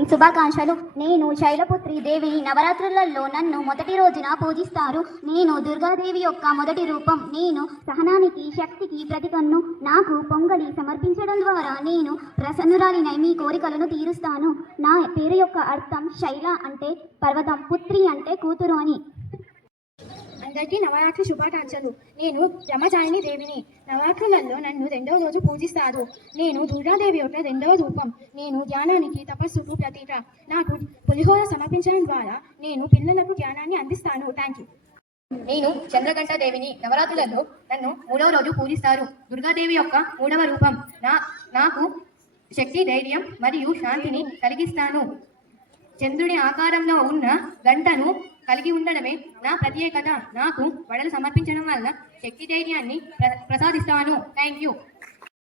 సంక్రాంతి శుభాకాంక్షలు. నేను శైలపుత్రి దేవిని. నవరాత్రులలో నన్ను మొదటి రోజున పూజిస్తారు. నేను దుర్గాదేవి యొక్క మొదటి రూపం. నేను సహనానికి, శక్తికి ప్రతీకను. నాకు పొంగలి సమర్పించడం ద్వారా నేను ప్రసన్నురాలినై మీ కోరికలను తీరుస్తాను. నా పేరు యొక్క అర్థం శైల అంటే పర్వతం, పుత్రి అంటే కూతురు అని. అందరికీ నవరాత్రి శుభాకాంక్షలు. నేను బ్రహ్మచారిణి దేవిని. నవరాత్రులలో నన్ను రెండవ రోజు పూజిస్తారు. నేను దుర్గాదేవి యొక్క రెండవ రూపం. నేను ధ్యానానికి, తపస్సుకు ప్రతీక. నాకు పులిహోర సమర్పించడం ద్వారా నేను పిల్లలకు ధ్యానాన్ని అందిస్తాను. Thank you. నేను చంద్రగంట దేవిని. నవరాత్రులలో నన్ను మూడవ రోజు పూజిస్తారు. దుర్గాదేవి యొక్క మూడవ రూపం. నాకు శక్తి, ధైర్యం మరియు శాంతిని కలిగిస్తాను. చంద్రుడి ఆకారంలో ఉన్న గంటను కలిగి ఉండడమే నా ప్రత్యేకత. నాకు వడలు సమర్పించడం వల్ల శక్తి, ధైర్యాన్ని ప్రసాదిస్తాను. Thank you.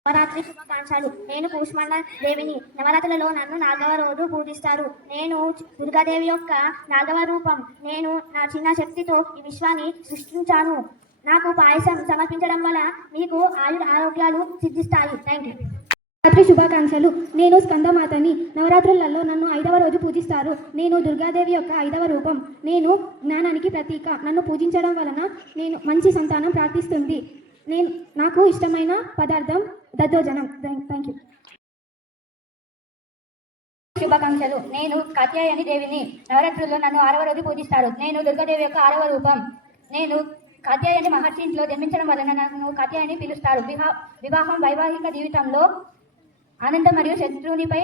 నవరాత్రి శుభాకాంక్షలు. నేను కూష్మాండ దేవిని. నవరాత్రులలో నన్ను 4వ రోజు పూజిస్తారు. నేను దుర్గాదేవి యొక్క 4వ రూపం. నేను నా చిన్న శక్తితో ఈ విశ్వాన్ని సృష్టించాను. నాకు పాయసం సమర్పించడం వల్ల మీకు ఆరోగ్యాలు సిద్ధిస్తాయి. Thank you. నవరాత్రి శుభాకాంక్షలు. నేను స్కందమాతని. నవరాత్రులలో నన్ను 5వ రోజు పూజిస్తారు. నేను దుర్గాదేవి యొక్క 5వ రూపం. నేను జ్ఞానానికి ప్రతీక. నన్ను పూజించడం వలన నేను మంచి సంతానం ప్రాప్తిస్తుంది. నాకు ఇష్టమైన పదార్థం దద్దోజనం. Thank you. శుభాకాంక్షలు. నేను కాత్యాయని దేవిని. నవరాత్రుల్లో నన్ను 6వ రోజు పూజిస్తారు. నేను దుర్గాదేవి యొక్క 6వ రూపం. నేను కాత్యాయని మహర్షి ఇంట్లో జన్మించడం వలన నన్ను కాత్యాయని పిలుస్తారు. వివాహం, వైవాహిక జీవితంలో ఆనందం మరియు శత్రువునిపై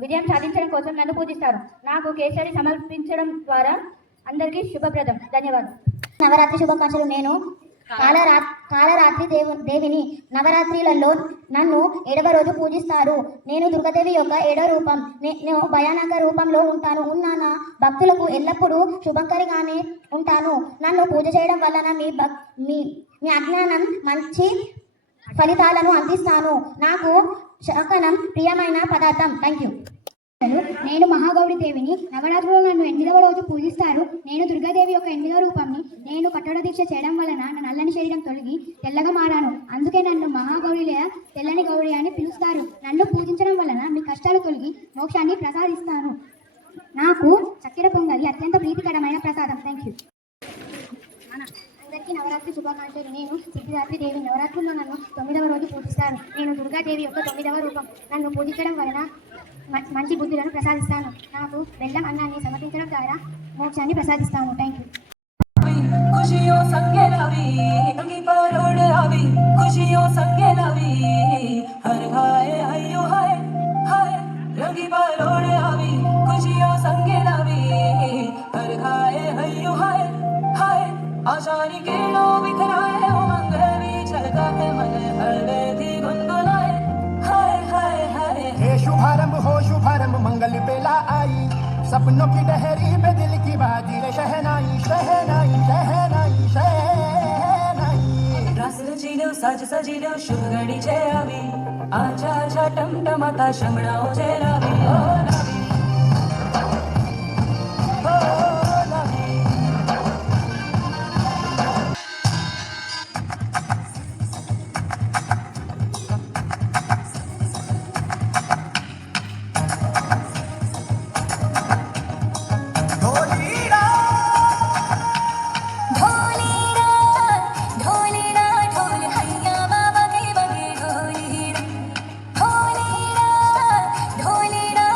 విజయం సాధించడం కోసం నన్ను పూజిస్తారు. నాకు కేసరి సమర్పించడం ద్వారా అందరికీ శుభప్రదం. ధన్యవాదాలు. నవరాత్రి శుభాకాంక్షలు. నేను కాలరాత్రి దేవిని. నవరాత్రిలలో నన్ను 7వ రోజు పూజిస్తారు. నేను దుర్గాదేవి యొక్క 7వ రూపం. నేను భయానక రూపంలో ఉన్నాను. భక్తులకు ఎల్లప్పుడూ శుభకరిగానే ఉంటాను. నన్ను పూజ చేయడం వలన మీ అజ్ఞానం మంచి ఫలితాలను అందిస్తాను. నాకు శకనం ప్రియమైన పదార్థం. Thank you. నేను మహాగౌరి దేవిని. నవరాత్రులు నన్ను 8వ రోజు పూజిస్తారు. నేను దుర్గాదేవి యొక్క 8వ రూపాన్ని. నేను కట్టడ దీక్ష చేయడం వలన నా నల్లని శరీరం తొలగి తెల్లగా మారాను. అందుకే నన్ను మహాగౌరి లేదా తెల్లని గౌరి అని పిలుస్తారు. నన్ను పూజించడం వలన మీ కష్టాలు తొలగి మోక్షాన్ని ప్రసాదిస్తాను. నాకు చక్కెర పొంగలి అత్యంత ప్రీతికరమైన ప్రసాదం. Thank you. అందరికీ నవరాత్రి శుభాకాంక్షలు. నేను సిద్ధిదాత్రి దేవి. నవరాత్రుల్లో నన్ను 9వ రోజు పూజిస్తారు. నేను దుర్గాదేవి యొక్క 9వ రూపం. నన్ను పూజించడం వలన మంచి బుద్ధులను ప్రసాదిస్తాను. నాకు బెల్లం అన్నాన్ని సమర్పించడం ద్వారా మోక్షాన్ని ప్రసాదిస్తాను. Thank you. खुशियों संगे लावी अंगी परोड़ आवी खुशियों संगे लावी हर हाय हयो हाय हाय रंगी परोड़ आवी खुशियों संगे लावी हर हाय हयो हाय हाय आशानी किरणों बिखराए उमंग भी छलकाते मन हर वेदी गुनगुनाए हाय हाय हाय हे शुभारंभ मंगल बेला आई सपनों की डहरी में दिल की बाजी रे शहनाई शहनाई शहनाई शहनाई रस रचीलो सज सजीलो शुभ घड़ी छे आवी आजा आजा टमटमाता शमणाओ छे लावी ओ लावी ओ लावी ढोलीड़ा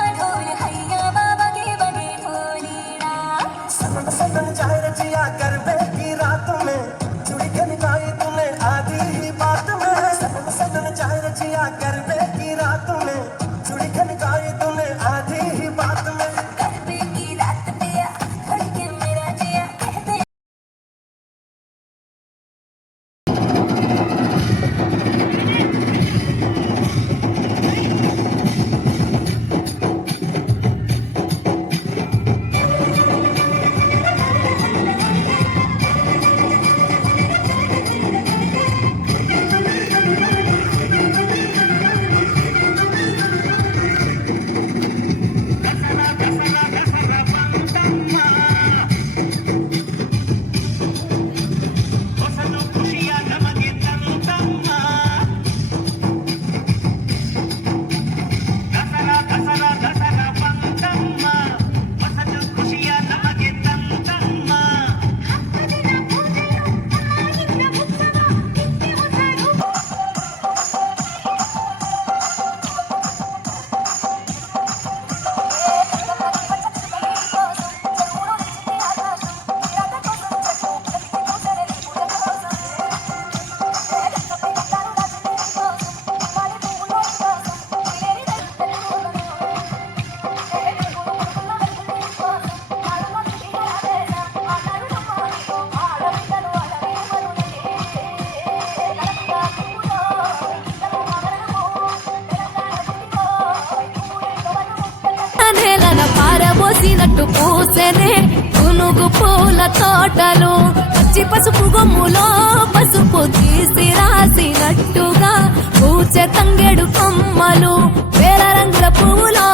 పూసినట్టు పూసెనే పునుగు పూల తోటలు పచ్చి పసుపు గొమ్ములో పసుపు తీసి రాసినట్టుగా పూచె తంగెడు కొమ్మలు వేల రంగుల పువ్వులో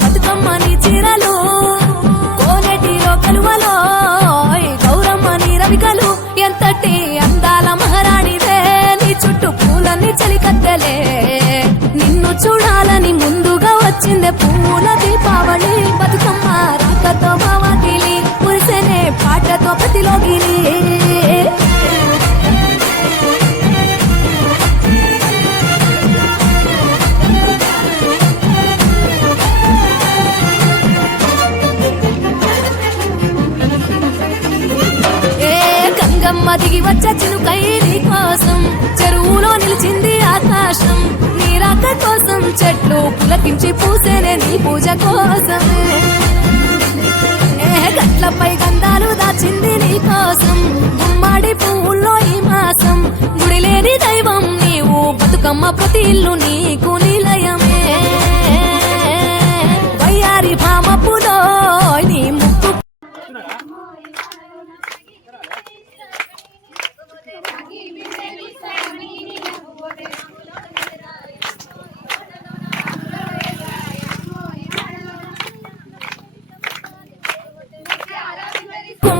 బతుకమ్మని చీరలు కోనేటిలో కలువలో గౌరమ్మని రవికలు ఎంతటి అందాల మహారాణిదే నీ చుట్టూ పూలన్నీ చలికత్తెలే నిన్ను చూడాలని ముందుగా వచ్చిందే పూల దీపావళి బతుకమ్మ రాకతో మావాకిలి మురిసెనే పాటతో ప్రతిలోగిలి గంగమ్మ దిగి వచ్చే చినుకై నీ కోసం చెరువులో నిలిచింది ఆకాశం నీ రాక కోసం చెట్లు పులకించి పూసేనే నీ పూజ కోసమే గట్లపై గంధాలు దాచింది నీ కోసం గుమ్మాడి పువ్వుల్లో ఈ మాసం గుడి లేని దైవం నీవు బతుకమ్మ ప్రతి ఇల్లు నీకు నిలయమే వయ్యారి భామపులో నీ ముక్కు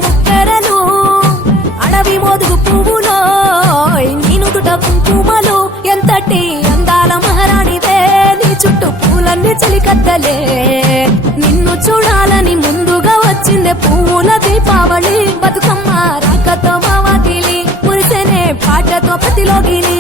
ముక్కరలు అడవి మోదుగు పువ్వులో నీనుదుట కుంకుమలు ఎంతటి అందాల మహారాణిదే నీ చుట్టూ పూలన్నీ చలికత్తలే నిన్ను చూడాలని ముందుగా వచ్చిందే పూల దీపావళి బతుకమ్మ రాకతో మావాకిలి మురిసెనే పాటతో ప్రతిలోగిలి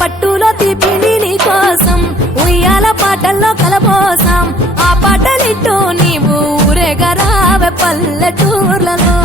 పట్టులో తీపిని నీ కోసం ఉయ్యాల పాటల్లో కలపోసాం ఆ పాటలిట్టు నీవు ఊరేగరావే పల్లెటూర్లలో